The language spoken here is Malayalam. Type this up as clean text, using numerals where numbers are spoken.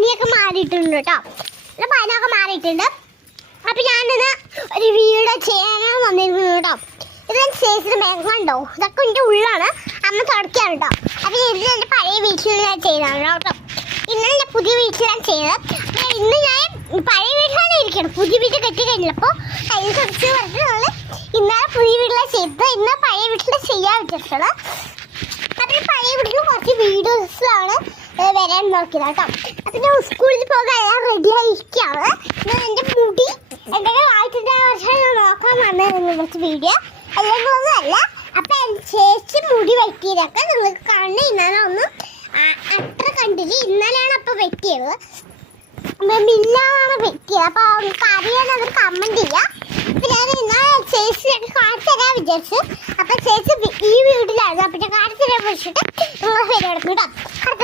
പനിയൊക്കെ മാറിയിട്ടുണ്ട് കേട്ടോ. പനിയൊക്കെ മാറിയിട്ടുണ്ട്. അപ്പം ഞാനിന്ന് ഒരു വീഡിയോ ചെയ്യാനാണ് വന്നിരിക്കുന്നത് കേട്ടോ. ഇതെൻ്റെ ചേച്ചിയുടെ മേഘമുണ്ടോ, ഇതൊക്കെ എൻ്റെ ഉള്ളാണ്, അമ്മ തുടക്കുകയാണ് കേട്ടോ. അപ്പം ഇത് എൻ്റെ പഴയ വീട്ടിൽ ഞാൻ ചെയ്തതാണ് കേട്ടോ. ഇന്നലെ ഞാൻ പുതിയ വീട്ടിലാണ് ചെയ്തത്. അപ്പം ഇന്ന് ഞാൻ പഴയ വീട്ടിലാണ് ഇരിക്കണം, പുതിയ വീട്ടിൽ കെട്ടി കഴിഞ്ഞപ്പോൾ അതിന് കുറച്ച് പറഞ്ഞ് നമ്മൾ ഇന്നലെ പുതിയ വീട്ടിലാണ് ചെയ്തത്. ഇന്ന് പഴയ വീട്ടിൽ ചെയ്യാൻ പറ്റിയിട്ടുള്ളത്. അപ്പം പഴയ വീട്ടിൽ കുറച്ച് വീഡിയോസിലാണ് വരാൻ നോക്കിയത് കേട്ടോ. അപ്പം ഞാൻ സ്കൂളിൽ പോകാൻ എല്ലാം റെഡി ആയിരിക്കുകയാണ്. എൻ്റെ മുടി എന്തൊക്കെ ആയിട്ടുണ്ട് ഞാൻ നോക്കാൻ വന്നിരുന്നു കുറച്ച് വീഡിയോ അല്ലെങ്കിൽ ഒന്നുമല്ല. അപ്പം എൻ്റെ ചേച്ചി മുടി വെട്ടിയതൊക്കെ നിങ്ങൾക്ക് കാണുന്ന ഇന്നലെ ഒന്നും അത്ര കണ്ടില്ല. ഇന്നലെയാണ് അപ്പം വെട്ടിയത്, മില്ലാണ് വെട്ടിയത്. അപ്പോൾ നിങ്ങൾക്ക് അറിയാൻ അവർ കമൻറ്റ് ചെയ്യുക. അപ്പം ഞാൻ ഇന്നലെ ചേച്ചിയൊക്കെ കാണിച്ചു തരാൻ വിചാരിച്ചു. അപ്പം ചേച്ചി ഈ വീട്ടിലായിരുന്നു. അപ്പം ഞാൻ കാണിച്ചു തരാൻ വിളിച്ചിട്ട് നിങ്ങൾ ശരിയെടുക്കും കേട്ടോ. അടുത്ത